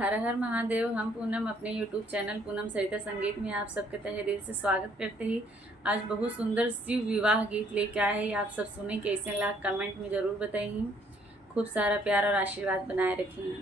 हर हर महादेव। हम पूनम अपने YouTube channel Poonam सरिता संगीत में आप सबके तहे दिल से स्वागत करते ही आज बहुत सुंदर शिव विवाह गीत लेके आए हैं। आप सब सुने कैसे लाख कमेंट में ज़रूर बताइए। खूब सारा प्यार और आशीर्वाद बनाए रखिए।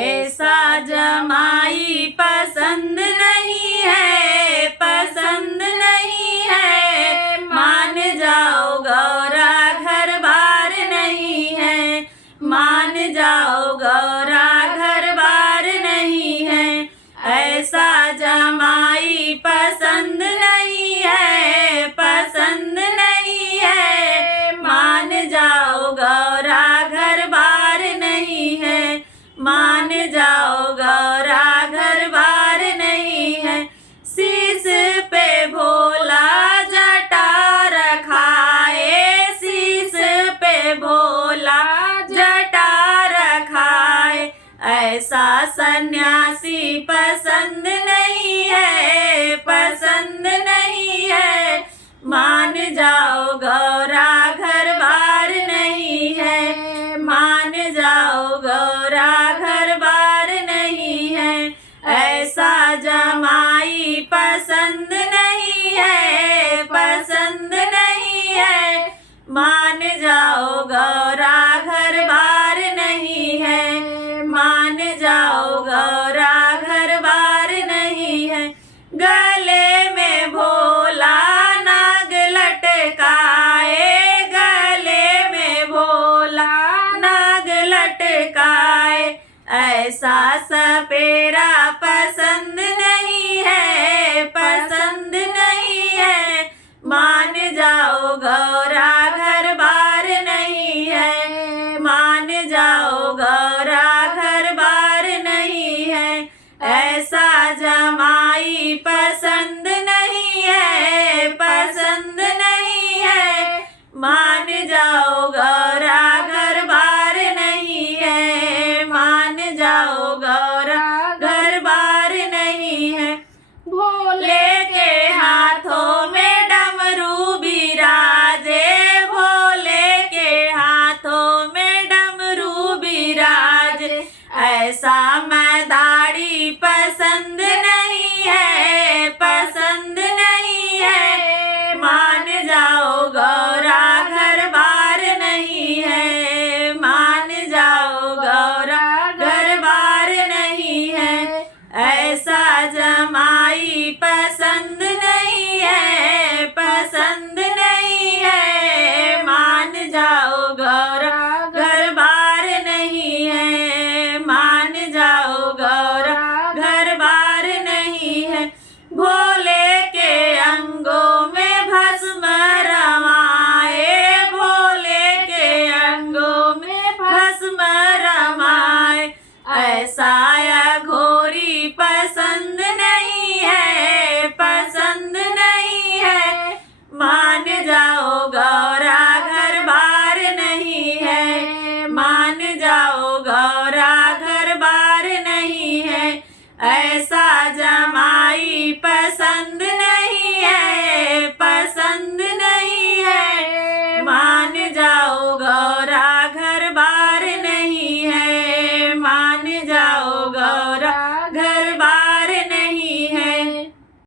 ऐसा जमाई पसंद नहीं है, पसंद नहीं है, मान जाओ गौरा घर बार नहीं है, मान जाओ गौरा घर बार नहीं है। ऐसा जमाई पसंद नहीं है, पसंद नहीं है, मान जाओ गौरा घर बार नहीं है, मान जाओ गौरा घर बार नहीं है। शीश पे भोला जटा रखाए, शीश पे भोला जटा रखाए। ऐसा सन्यासी पसंद नहीं है, पसंद नहीं है, मान जाओ गौरा घर बार नहीं है, मान जाओ गौरा घर बार नहीं है। ऐसा जमाई पसंद नहीं है, पसंद नहीं है, मान जाओ गौरा घर बार नहीं है, मान जाओ गौरा घर बार नहीं है। गले में भोला नाग लटकाए, गले में भोला नाग लटकाए। ऐसा सपेरा पसंद नहीं है, पसंद नहीं है, मान जाओ गौरा घर बार नहीं है, मान जाओ गौरा घर बार नहीं है। ऐसा जमाई पसंद नहीं है, पसंद नहीं है, मान जाओ गौरा घर बार नहीं है, मान जाओ गौरा घर बार नहीं है। भोले के हाथों में डमरू बिराजे, भोले के हाथों में डमरू बिराजे। ऐसा मैदान